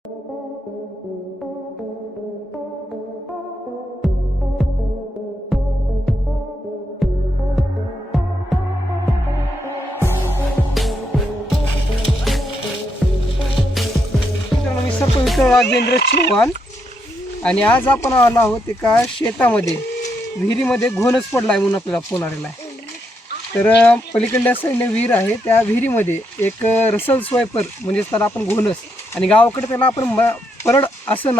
राजेंद्र चव्हाण आणि आज आपण आलो आहोत एका शेतामध्ये विहिरीमध्ये घोणच पडलाय म्हणून आपल्याला फोन आलेला आहे. तर पलीकडल्या साईडने विहीर आहे, त्या विहिरीमध्ये एक रसल स्वायपर म्हणजे त्याला आपण घोणस आणि गावाकडे त्याला आपण परड असं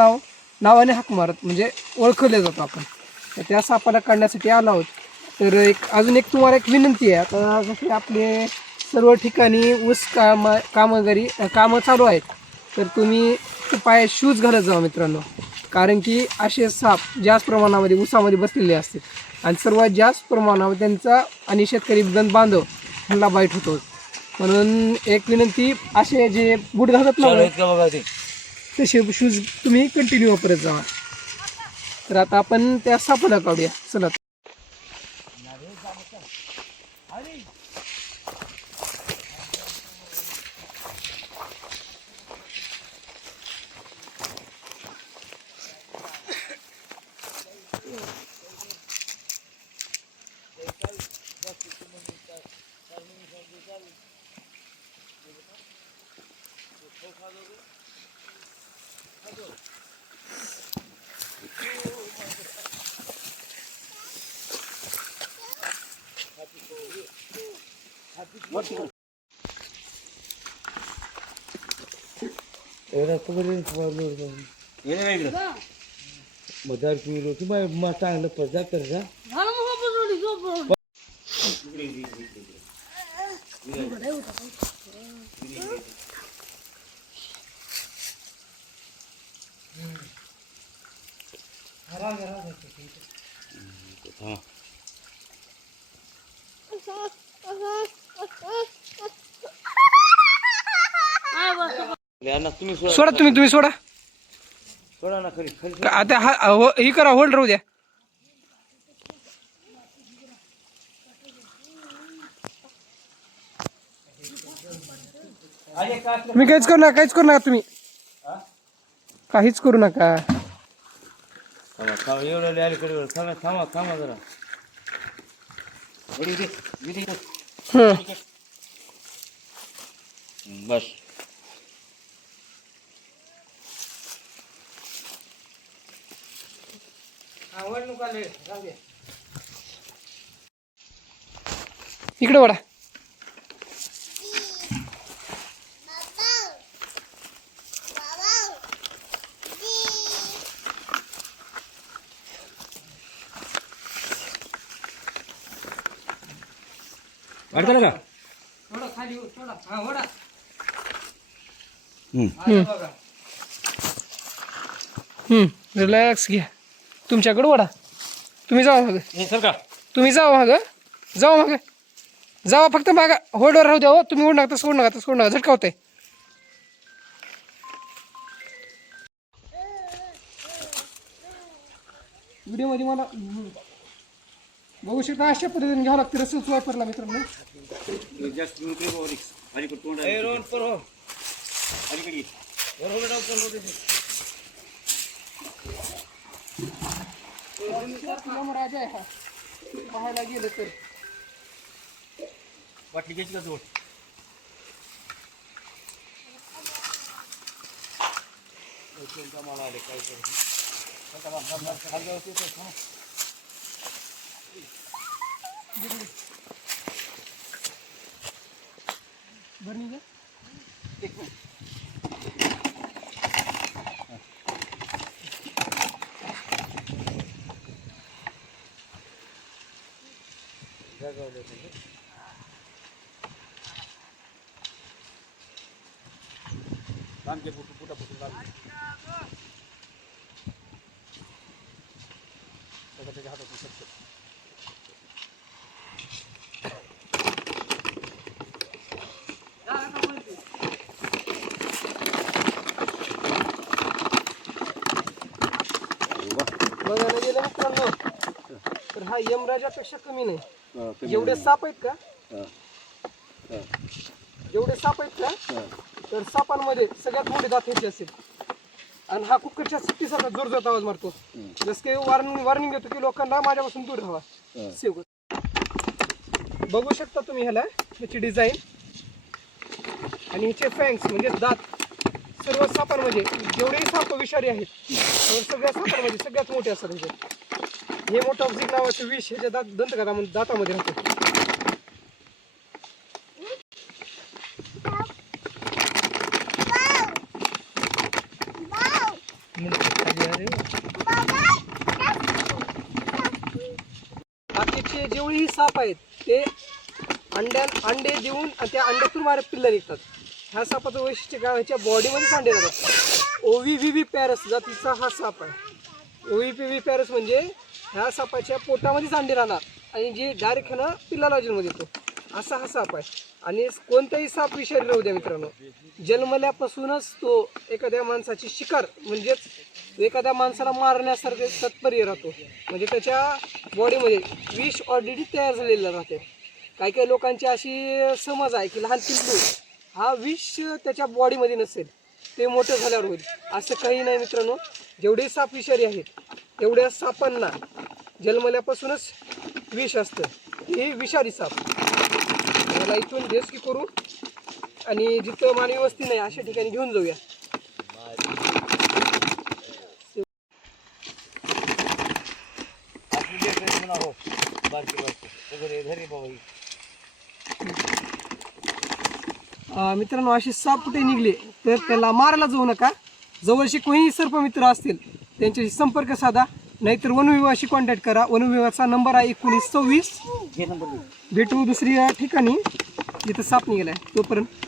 नावाने हाक मारत म्हणजे ओळखले जातो आपण. तर त्या सापाला काढण्यासाठी आलो आहोत. तर अजून एक तुम्हाला एक विनंती आहे. आता जसे आपले सर्व ठिकाणी ऊस कामं चालू आहेत, तर तुम्ही पायात शूज घालत जावा मित्रांनो, कारण की असे साप जास्त प्रमाणामध्ये ऊसामध्ये बसलेले असतात आणि सर्वात जास्त प्रमाणावर त्यांचा आणि शेतकरी बांधव ह्यांना बाईट होतो. म्हणून एक विनंती, असे जे बूट घालत ना तसे शूज तुम्ही कंटिन्यू वापरत जावा. तर आता आपण त्या सापाला काढूया, चला. मदार पिलो की मग चांगलं पजा कर जा. सोडा तुम्ही सोडा सोडा ना खरी खरी. आता हे करा, होल्ड राहू द्या. तुम्ही काहीच करू नका तुम्ही काहीच करू नका. एवढं लिहायला थांबा जरा. बस इकडे वडा. वाटतं का? रिलॅक्स घ्या. तुमच्याकडे वडा. तुम्ही जावा मागं. तुम्ही जावा मागं. जावा फक्त मागा. होल्डवर राहू द्या. हो तुम्ही सोड नका झटका होतंय. व्हिडिओमध्ये मला बघू शकता अशा पद्धतीने घ्यावं लागते रसल वापरला मित्रांनो. पाहायला गेलं तर वाटली घ्यायची का जोड. मला आले काय आमचे पुटा त्याच्या हातात शकतो. बघायला गेलं मित्रांनो तर हा यमराजापेक्षा कमी नाही. जेवढे साप आहेत का तर सापांमध्ये सगळ्यात मोठे दात ह्याचे असेल. आणि हा कुकरच्या सिट्टीसारखा जोरदार आवाज मारतो. जसं काही वॉर्निंग देतो की लोकांना माझ्यापासून दूर राहावा. सेव बघू शकता तुम्ही ह्याला ह्याची डिझाईन आणि ह्याचे फँक्स म्हणजे दात सर्व सापांमध्ये जेवढेही साप विषारी आहेत सगळ्या सापांमध्ये सगळ्यात मोठे असतात. हे मोठं ऑब्झिक नावाचं विष ह्याच्या दातामध्ये राहतो. बाकीचे जेवढेही साप आहेत ते अंडे देऊन आणि त्या अंड्यातून बाहेर पिल्लं निघतात. ह्या सापाचं वैशिष्ट्य काय, ह्याच्या बॉडीमध्येच अंडे जातात. ओव्हीव्हीव्ही पॅरस जातीचा हा साप आहे. ओव्हीव्हीव्ही पॅरस म्हणजे ह्या सापाच्या पोटामध्येच अंडे राहणार आणि जे डायरेक्ट ह्यानं पिल्लाला जन्म देतो असा हा साप आहे. आणि कोणताही साप विषारी राहू द्या मित्रांनो, जन्मल्यापासूनच तो एखाद्या माणसाची शिकार म्हणजेच एखाद्या माणसाला मारण्यासारखे तत्पर्य राहतो. म्हणजे त्याच्या बॉडीमध्ये विष ऑलरेडी तयार झालेलं राहते. काही काही लोकांची अशी समज आहे की लहान पिल्लू हा विष त्याच्या बॉडीमध्ये नसेल, ते मोठं झाल्यावर होईल. असं काही नाही मित्रांनो. जेवढे साप विषारी आहेत तेवढ्या सापांना जन्मल्यापासूनच विष असतं. हे विषारी साप. मला इथून रेस्क्यू करू आणि जिथं मानवी वस्ती नाही अशा ठिकाणी घेऊन जाऊया. मित्रांनो असे साप कुठे निघले तर त्याला मारायला जाऊ नका. जवळशी कोणीही सर्पमित्र असतील त्यांच्याशी संपर्क साधा, नाहीतर वनविभागाशी कॉन्टॅक्ट करा. वनविभागाचा नंबर आहे 1926. भेटू दुसऱ्या ठिकाणी जिथं साप निघालाय. तोपर्यंत